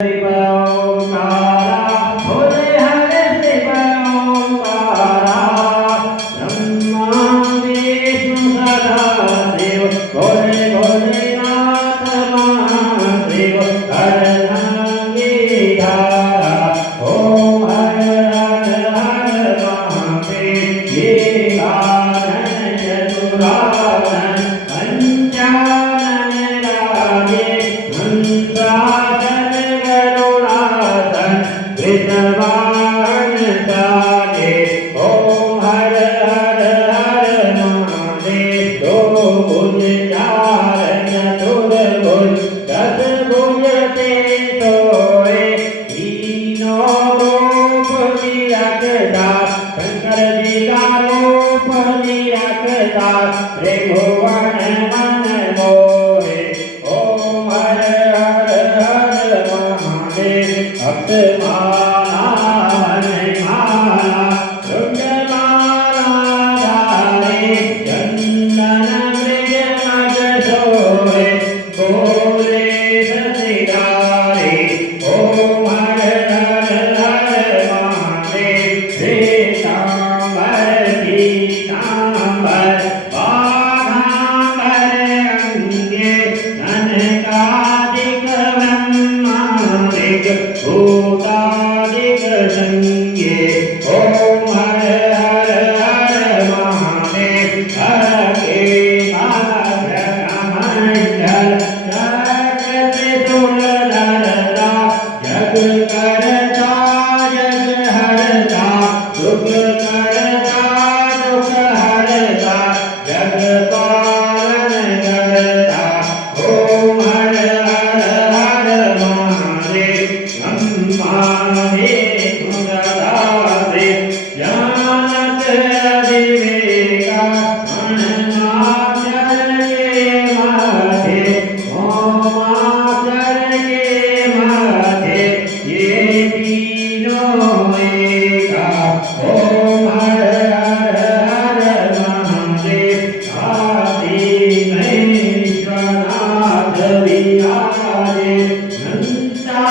शिव ओंकारा भोले हरे शिव ओंकारा ब्रह्मा विष्णु सदाशिव भोले भोलेनाथ महादेव हर नंगीधारा ओम हर हर हर महादेव गिरिधारण चतुरानन पंचानन राजे हंसाचल विद्वान जागे ओम हर हर हर महादेव दो भुज चार चतुर्भुज दस भुज ते सोए तीनों रूप निरखता शंकर जी का रूप निरखता त्रिभुवन मन मोहे ओम हर हर हर महादेव भक्तमाला वनमाला रुद्रमाला धारे चंदन मृग मग सोए बोले ससिधारे ओम हर हर हर महादेव श्वेतांबर पीतांबर बाघांबर अंगे ननकादिक ब्रह्मादिक भूतादिक संगे ओम हर हर हर महादेव हर के मंडल सकते तुलधरता जग करता जग हरता दुख करता दुख हरता जग पालन करता ओम हर हर हर महादेव ब्रह्मादेव सदाशिव जानत अधिवेका मनाचर के माथे ओमाचर के माथे ये तीनों एका ओम हर हर हर महादेव आदि महेश्वरनाथ विराजे नंदा